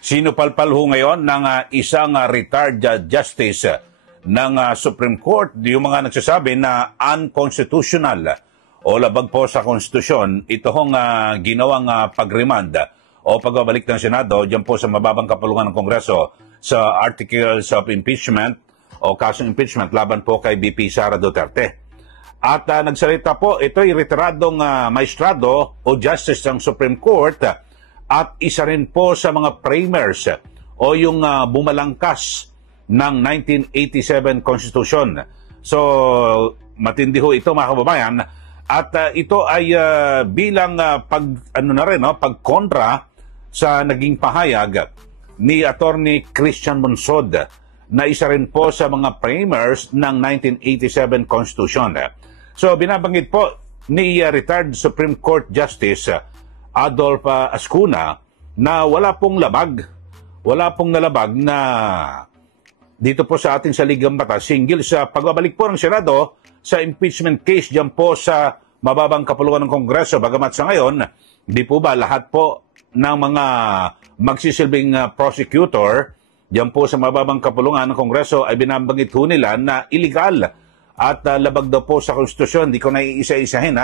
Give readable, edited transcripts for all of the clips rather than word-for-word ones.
Sinupalpal ho ngayon ng isang retired justice ng Supreme Court, yung mga nagsasabi na unconstitutional o labag po sa konstitusyon, ito hong ginawang pag-remand o pagbabalik ng Senado dyan po sa mababang kapulungan ng Kongreso sa articles of impeachment o kasong impeachment laban po kay VP Sara Duterte. At nagsalita po, ito'y retiradong maestrado o justice ng Supreme Court at isa rin po sa mga framers o yung bumalangkas ng 1987 Constitution. So, matindi ho ito mga kababayan. At ito ay bilang pagkontra sa naging pahayag ni Attorney Christian Monsod na isa rin po sa mga framers ng 1987 Constitution. So, binabanggit po ni retired Supreme Court Justice Adolf Ascuna na wala pong nalabag na dito po sa ating saligang batas singgil sa pagbabalik po ng Senado sa impeachment case dyan po sa mababang kapulungan ng Kongreso. Bagamat sa ngayon, di po ba lahat po ng mga magsisilbing prosecutor dyan po sa mababang kapulungan ng Kongreso ay binabanggit ho nila na illegal at labag daw po sa konstitusyon. Di ko na iisa-isahin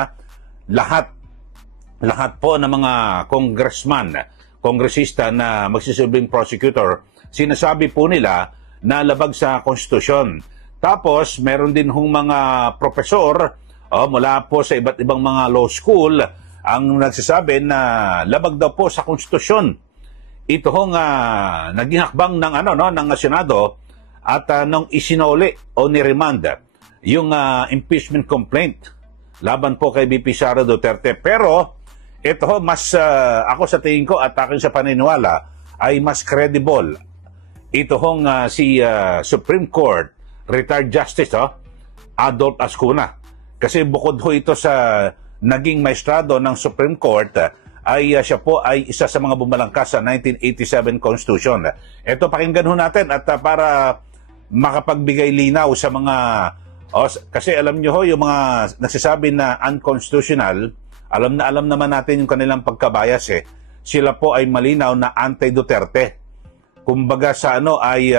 lahat po ng mga kongresista na magsisilbing prosecutor, sinasabi po nila na labag sa konstitusyon. Tapos, meron din hong mga profesor mula po sa iba't ibang mga law school ang nagsasabi na labag daw po sa konstitusyon. Ito hong naging hakbang ng Senado at nung isinoli o niremand yung impeachment complaint laban po kay VP Sara Duterte. Pero ito mas ako sa tingin ko at akin sa paniniwala ay mas credible. Ito hong si Supreme Court retired Justice Adolf Ascuna. Kasi bukod ho ito sa naging maestrado ng Supreme Court, ay siya po ay isa sa mga bumalangkas sa 1987 Constitution. Ito pakinggan ho natin at para makapagbigay linaw sa mga kasi alam nyo ho yung mga nagsasabi na unconstitutional, alam naman natin yung kanilang pagkabayas Sila po ay malinaw na anti-Duterte. Kumbaga sa ay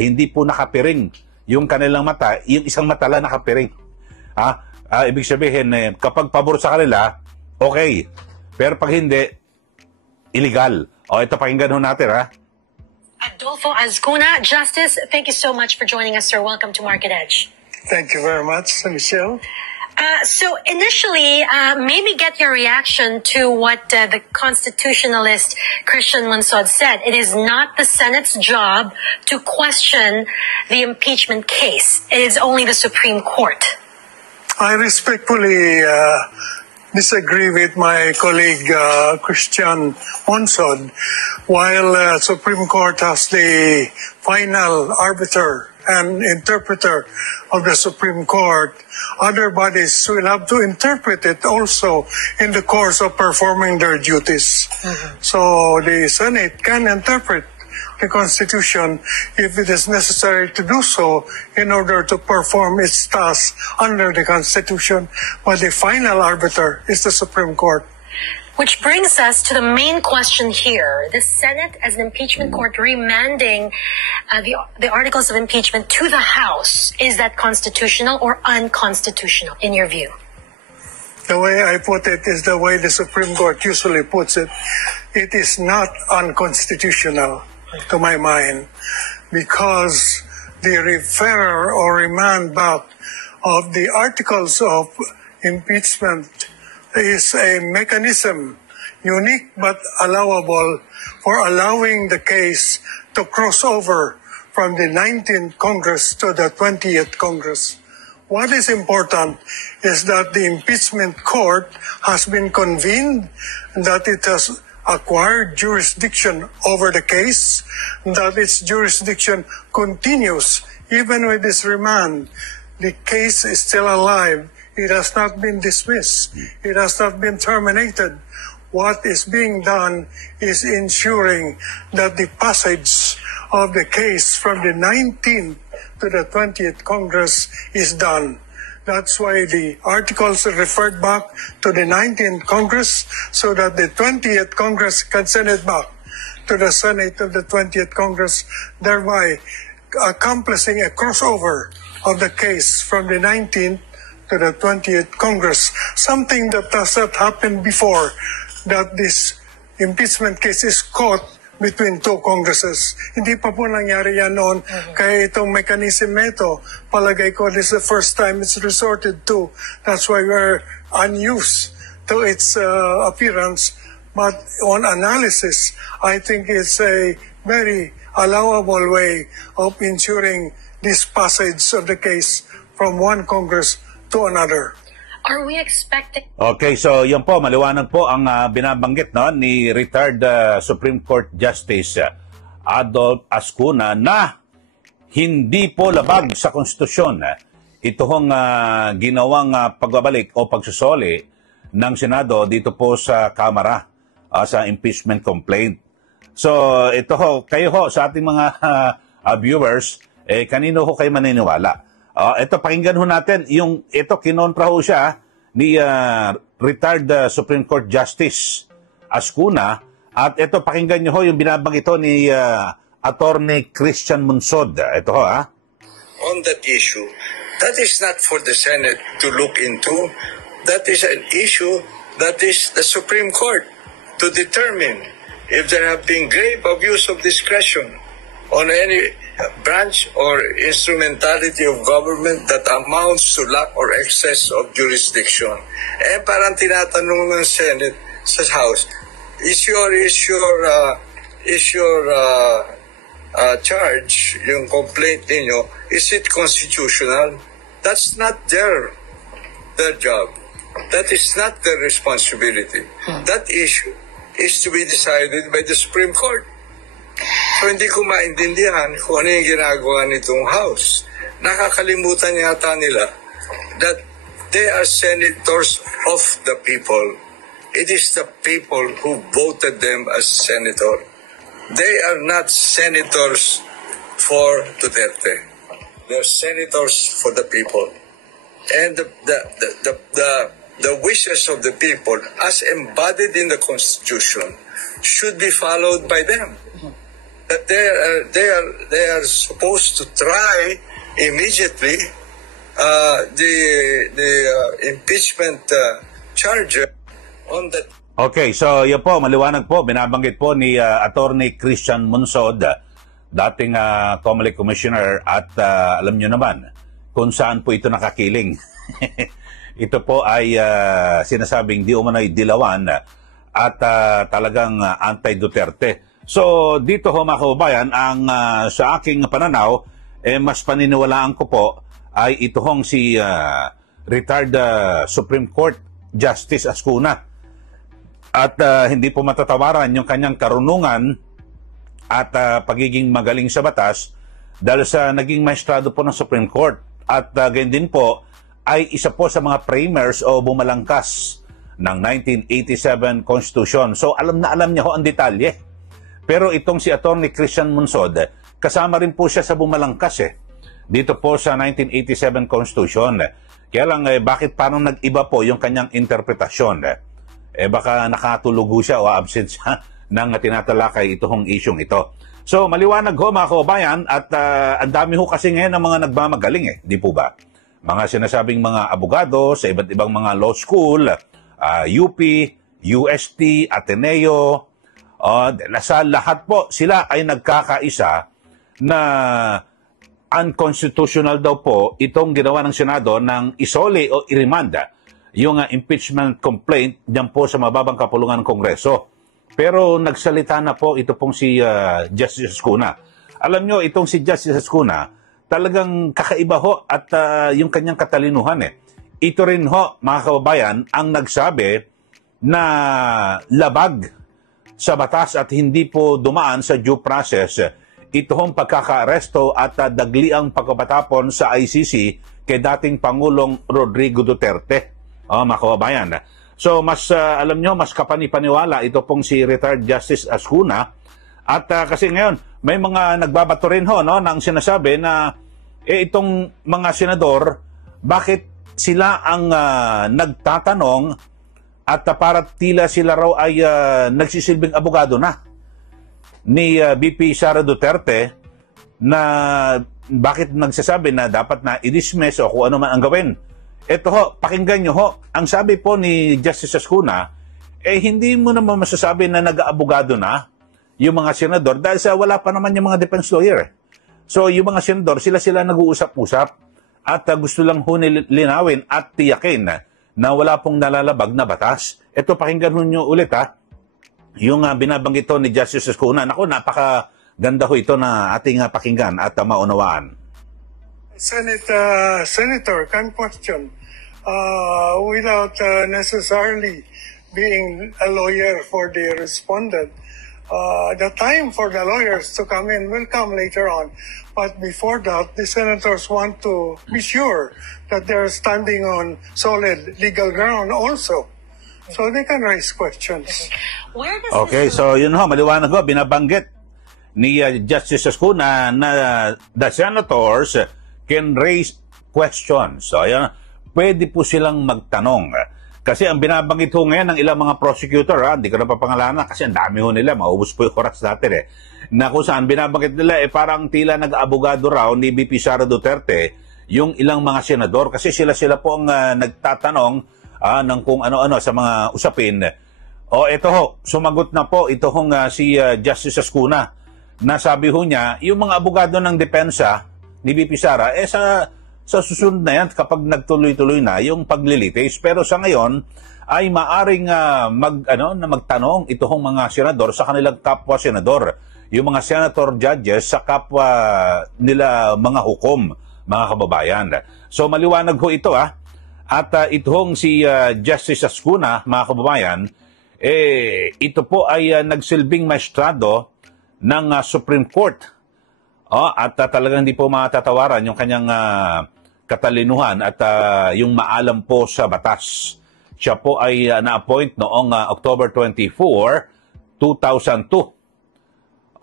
hindi po nakapiring yung kanilang mata, yung isang mata lang nakapiring. Ibig sabihin, kapag pabor sa kanila, okay. Pero pag hindi, illegal. Ito pakinggan ho natin, Adolfo Ascuna, Justice, thank you so much for joining us, sir. Welcome to Market Edge. Thank you very much, Michelle. So initially, maybe get your reaction to what the constitutionalist Christian Monsod said. It is not the Senate's job to question the impeachment case. It is only the Supreme Court. I respectfully disagree with my colleague Christian Monsod. While Supreme Court has the final arbiter and interpreter of the Supreme Court, other bodies will have to interpret it also in the course of performing their duties. So the Senate can interpret the Constitution if it is necessary to do so in order to perform its task under the Constitution, but the final arbiter is the Supreme Court. Which brings us to the main question here. The Senate, as an impeachment court, remanding the articles of impeachment to the House. Is that constitutional or unconstitutional, in your view? The way I put it is the way the Supreme Court usually puts it. It is not unconstitutional, to my mind, because the refer or remand back of the articles of impeachment is a mechanism, unique but allowable, for allowing the case to cross over from the 19th Congress to the 20th Congress. What is important is that the impeachment court has been convened, that it has acquired jurisdiction over the case, that its jurisdiction continues even with this remand. The case is still alive. It has not been dismissed. It has not been terminated. What is being done is ensuring that the passage of the case from the 19th to the 20th Congress is done. That's why the articles are referred back to the 19th Congress so that the 20th Congress can send it back. to the Senate of the 20th Congress, thereby accomplishing a crossover of the case from the 19th to the 20th Congress, something that does not happen before, that this impeachment case is caught between two Congresses. Hindi pa po nangyari yan noon. Kaya itong mechanism ito, palagay ko this is the first time it's resorted to. That's why we're unused to its appearance. But on analysis, I think it's a very allowable way of ensuring this passage of the case from one Congress to another. Are we expecting... Okay, so yun po, maliwanag po ang binabanggit no, ni retired Supreme Court Justice Adolf Ascuna na hindi po labag sa konstitusyon ito hong ginawang pagbabalik o pagsusoli ng Senado dito po sa Kamara sa impeachment complaint. So ito ho, kayo ho sa ating mga viewers, kanino ho kayo maniniwala? Ito, pakinggan ho natin, ito kinontra ho siya ni retired Supreme Court Justice Ascuna, at ito, pakinggan nyo ho yung binabanggit ito ni Attorney Christian Monsod. Ito ho, On that issue, that is not for the Senate to look into. That is an issue that is the Supreme Court to determine if there have been grave abuse of discretion on any branch or instrumentality of government that amounts to lack or excess of jurisdiction. Parang tinatanong ng Senate sa House, is your charge, yung complaint ninyo, is it constitutional? That's not their job. That is not their responsibility. That issue is to be decided by the Supreme Court. So hindi ko maintindihan kung ano yung ginagawa nitong House. Nakakalimutan yata nila that they are senators of the people. It is the people who voted them as senator. They are not senators for Duterte. They're senators for the people. And the wishes of the people, as embodied in the Constitution, should be followed by them. That they are supposed to try immediately the impeachment charge on that. Okay, so yun po, maliwanag po, binabanggit po ni Attorney Christian Monsod, dating COMELEC Commissioner, at alam nyo naman kung saan po ito nakakiling. Ito po ay sinasabing di umano'y dilawan at talagang anti-Duterte. So dito ho mga kababayan, ang sa aking pananaw, mas paniniwalaan ko po ay ito hong si retired Supreme Court Justice Ascuna. At hindi po matatawaran yung kanyang karunungan at pagiging magaling sa batas dahil sa naging maestrado po ng Supreme Court. At ganyan din po ay isa po sa mga framers o bumalangkas ng 1987 Constitution. So alam na alam niya ho ang detalye. Pero itong si Attorney Christian Monsod, kasama rin po siya sa bumalangkas dito po sa 1987 Constitution. Kaya lang bakit parang nag-iba po yung kanyang interpretasyon? Baka nakatulugo siya o absent siya nang tinatalakay itong isyong ito. So maliwanag ho mga kababayan, at ang dami ho kasi ngayon ng mga nagmamagaling di po ba? Mga sinasabing mga abogado sa iba't ibang mga law school, UP, UST, Ateneo, sa lahat po sila ay nagkakaisa na unconstitutional daw po itong ginawa ng Senado ng isoli o irimanda yung impeachment complaint diyan po sa mababang kapulungan ng Kongreso. Pero nagsalita na po ito pong si Justice Ascuna. Alam nyo, itong si Justice Ascuna, talagang kakaiba ho at yung kanyang katalinuhan Ito rin ho, mga kababayan, ang nagsabi na labag sa batas at hindi po dumaan sa due process ito hong pagkakaaresto at dagliang pagkapatapon sa ICC kay dating Pangulong Rodrigo Duterte. Mga kababayan. So mas alam nyo, mas kapanipaniwala ito pong si retired Justice Ascuna. At kasi ngayon may mga nagbabato rin ho nang sinasabi na itong mga senador, bakit sila ang nagtatanong at para tila sila raw ay nagsisilbing abogado na. ni VP Sara Duterte na bakit nagsasabi na dapat na i-dismiss o kung ano man ang gawin. Ito ho, pakinggan nyo ho, ang sabi po ni Justice Ascuna, hindi mo naman masasabi na nag-aabogado na yung mga senador dahil sa wala pa naman yung mga defense lawyer. So yung mga senador, sila nag-uusap-usap at gusto lang linawin at tiyakin na wala pong nalalabag na batas. Ito, pakinggan nyo ulit yung binabanggit ni Justice Ascuna. Naku, napakaganda ho ito na ating pakinggan at maunawaan. Senator can question without necessarily being a lawyer for the respondent. The time for the lawyers to come in will come later on. But before that, the senators want to be sure that they're standing on solid legal ground also. So they can raise questions. Where does Okay, so yun ho, maliwanag ho, binabanggit ni Justice Ascuna na the senators can raise questions. So ayan, pwede po silang magtanong. Kasi ang binabanggit ho ngayon ng ilang mga prosecutor, hindi ko na papangalanan kasi ang dami ho nila, maubos po yung oras natin na kung saan binabanggit nila, parang tila nag-abogado raw ni VP Sara Duterte yung ilang mga senador kasi sila po ang nagtatanong ng kung ano-ano sa mga usapin. O ito ho, sumagot na po ito hong si Justice Ascuna na sabi ho niya, yung mga abogado ng depensa ni VP Sara, sa susunod na yan kapag nagtuloy-tuloy na yung paglilitis. Pero sa ngayon ay maaring magtanong ito hong mga senador sa kanilang kapwa senador. Yung mga senator judges sa kapwa nila mga hukom, mga kababayan. So maliwanag ho ito At ito hong si Justice Ascuna, mga kababayan, ito po ay nagsilbing maestrado ng Supreme Court. At talagang hindi po matatawaran yung kanyang katalinuhan at yung maalam po sa batas. Siya po ay na-appoint noong October 24, 2002.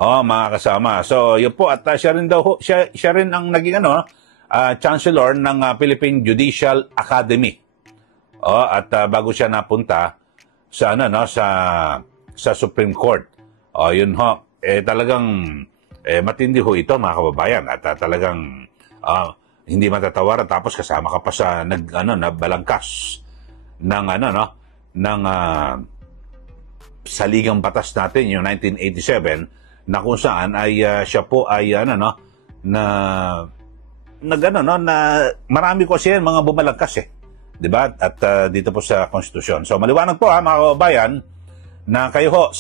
Mga kasama. So, yun po. At siya rin ang naging Chancellor ng Philippine Judicial Academy. At bago siya napunta sa sa Supreme Court. Yun ho. Talagang matindi ho ito, mga kababayan. At talagang hindi matatawaran, tapos kasama ka pa sa balangkas ng saligang batas natin yung 1987 na kung saan ay siya po ay marami ko siya mga bumalangkas 'di ba? At dito po sa konstitusyon. So maliwanag po mga kababayan na kayo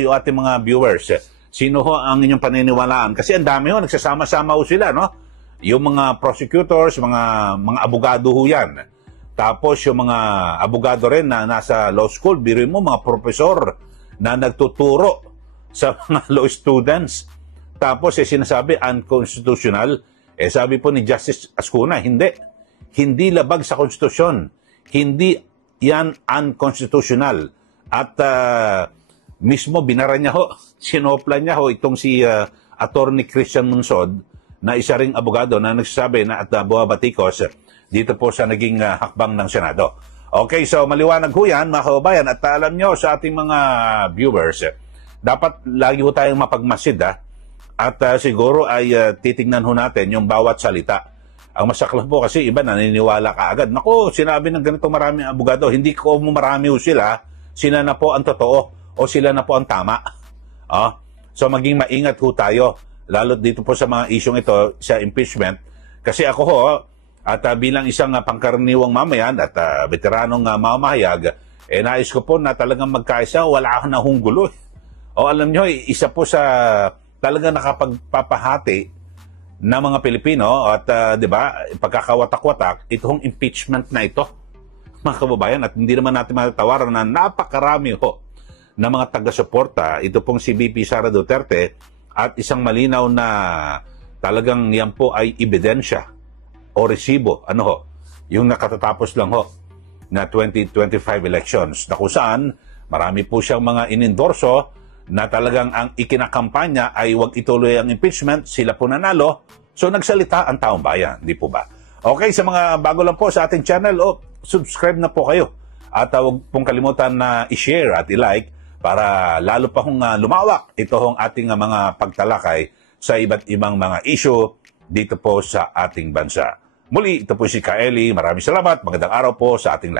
yung ating mga viewers, sino ho ang inyong paniniwalaan? Kasi ang dami ho, nagsasama-sama ho sila, no? Yung mga prosecutors, mga abogado ho yan. Tapos yung mga abogado rin na nasa law school, biruin mo, mga profesor na nagtuturo sa mga law students. Tapos sinasabi unconstitutional. Sabi po ni Justice Ascuna, hindi labag sa konstitusyon. Hindi yan unconstitutional. At mismo binara niya ho, sinopla niya ho itong si Attorney Christian Monsod, na isa ring abogado na nagsasabi na at buwabatikos dito po sa naging hakbang ng Senado. Okay, so maliwanag ho yan, mga kababayan. At alam nyo sa ating mga viewers, dapat lagi ho tayong mapagmasid at siguro ay titingnan ho natin yung bawat salita. Ang masaklap po kasi iba naniniwala ka agad. Naku, sinabi ng ganito maraming abogado, hindi ko marami ho sila na po ang totoo o sila na po ang tama. So maging maingat ho tayo, lalo dito po sa mga isyong ito sa impeachment. Kasi ako ho, at bilang isang pangkaraniwang mamayan at veteranong mamahayag, nais ko po na talagang magkaisa, wala na hong gulo. Alam nyo, isa po sa talagang nakapagpapahati ng mga Pilipino at di ba, pagkakawatak-watak, itong impeachment na ito, mga kababayan, at hindi naman natin matatawaran na napakarami ho na mga taga-suporta, ito pong si VP Sara Duterte, at isang malinaw na talagang yan po ay ebidensya o resibo, yung nakatatapos lang ho na 2025 elections, na kung saan marami po siyang mga inendorso na talagang ang ikinakampanya ay wag ituloy ang impeachment, sila po nanalo, so nagsalita ang taong bayan, di po ba? Okay, sa mga bago lang po sa ating channel, subscribe na po kayo. At huwag pong kalimutan na i-share at i-like para lalo pa hong lumawak ito hong ating mga pagtalakay sa iba't ibang mga issue dito po sa ating bansa. Muli, ito po si Kaeli. Maraming salamat. Magandang araw po sa ating lahat.